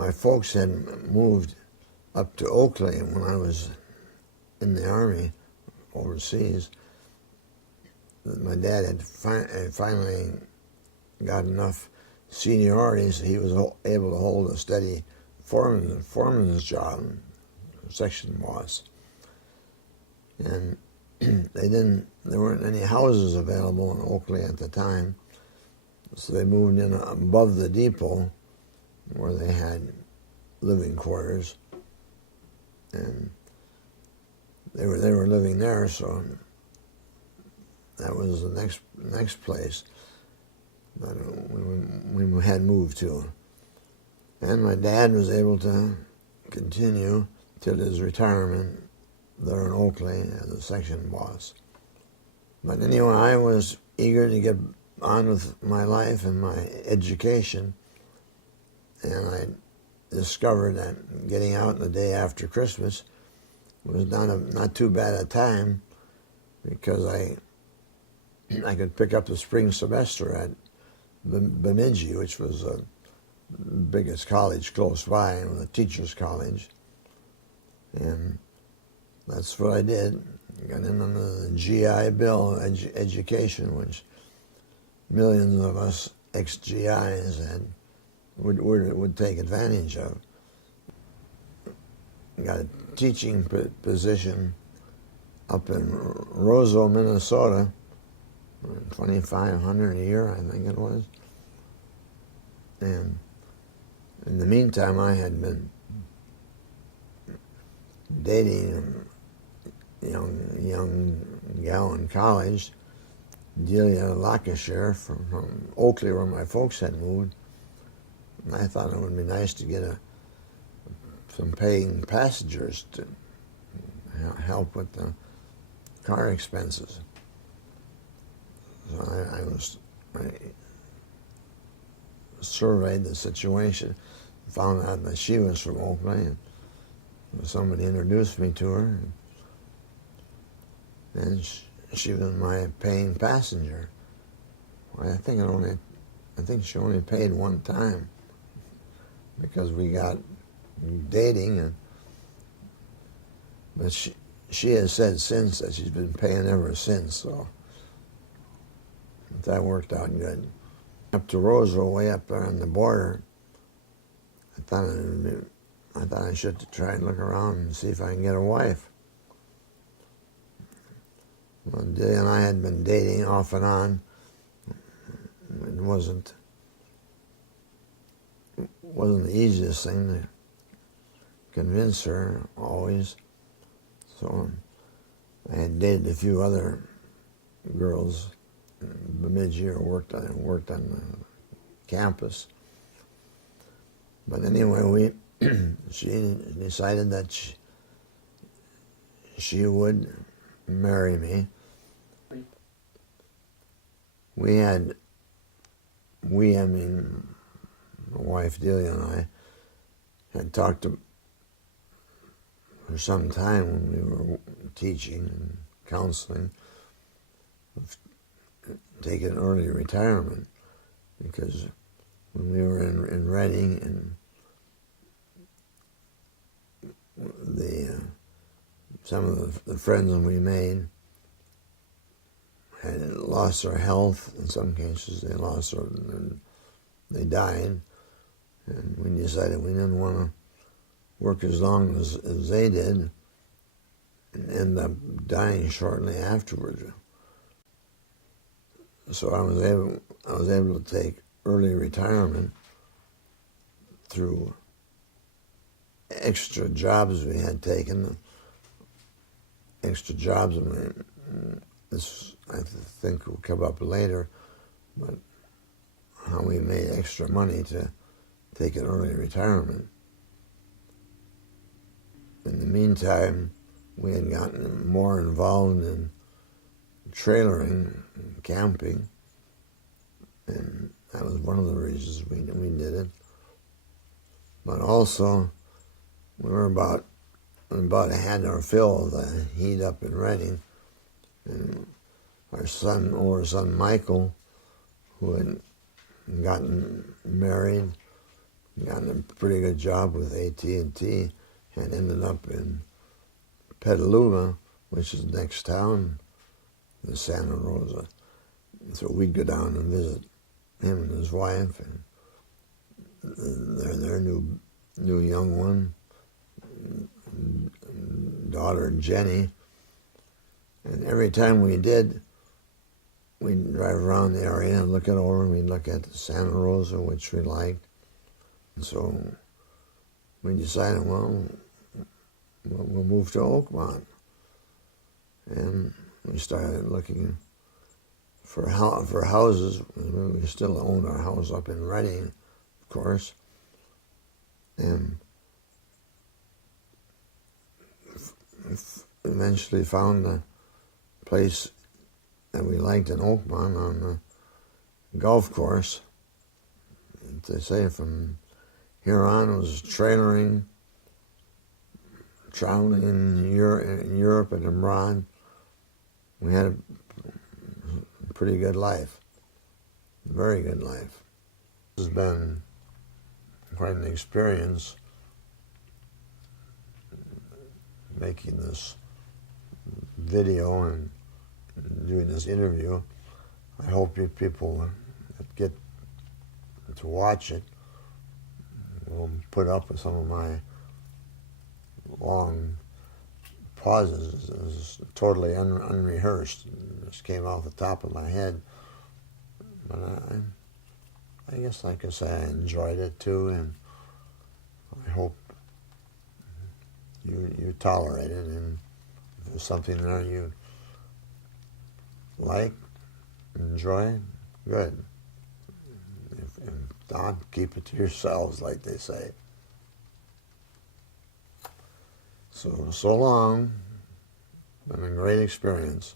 my folks had moved up to Oakley when I was in the Army overseas. My dad had finally got enough seniority so he was able to hold a steady foreman's job, section boss. And there weren't any houses available in Oakley at the time, so they moved in above the depot where they had living quarters, and they were living there, so that was the next place that we had moved to. And my dad was able to continue till his retirement there in Oakley as a section boss. But anyway, I was eager to get on with my life and my education, and I discovered that getting out the day after Christmas was not too bad a time, because I could pick up the spring semester at Bemidji, which was the biggest college close by, and was a teacher's college. And that's what I did. Got in on the GI Bill education, which millions of us ex-GIs would take advantage of. Got a teaching position up in Roseau, Minnesota, $2,500 a year, I think it was. And in the meantime, I had been dating a young gal in college, Delia Lancashire from Oakley, where my folks had moved. And I thought it would be nice to get some paying passengers to help with the car expenses. So I surveyed the situation, found out that she was from Oakley, and somebody introduced me to her, and she was my paying passenger. I think she only paid one time, because we got dating, but she has said since that she's been paying ever since, so that worked out good. Up to Roseau, way up there on the border, I thought I should try and look around and see if I can get a wife. Well, Delia and I had been dating off and on. It wasn't the easiest thing to convince her always. So I had dated a few other girls in Bemidji, or worked on the campus. But anyway, she decided that she would marry me. I mean, my wife Delia and I had talked for some time when we were teaching and counseling of taking early retirement, because when we were in Reading, and some of the friends we made had lost their health. In some cases, they died, and we decided we didn't want to work as long as they did and end up dying shortly afterwards. So I was able to take early retirement through extra jobs we had taken. Extra jobs, this I think will come up later, but how we made extra money to take an early retirement. In the meantime, we had gotten more involved in trailering and camping, and that was one of the reasons we did it. But also, we were about had our fill of the heat up in Reading, and our older son Michael, who had gotten married, Gotten a pretty good job with AT&T, and ended up in Petaluma, which is the next town to Santa Rosa. So we'd go down and visit him and his wife and their new young one, daughter Jenny. And every time we did, we'd drive around the area and look it over. We'd look at Santa Rosa, which we liked. And so we decided, well, we'll move to Oakmont. And we started looking for houses. We still owned our house up in Reading, of course. And eventually found a place that we liked in Oakmont on the golf course. And they say from here on it was trailering, traveling in Europe and abroad. We had a pretty good life, very good life. This has been quite an experience making this video and doing this interview. I hope you people that get to watch it will put up with some of my long pauses. It was totally unrehearsed. It just came off the top of my head. But I guess I can say I enjoyed it too, and I hope you tolerate it, and if there's something there you like, enjoy, good. If not, keep it to yourselves, like they say. So long. Been a great experience.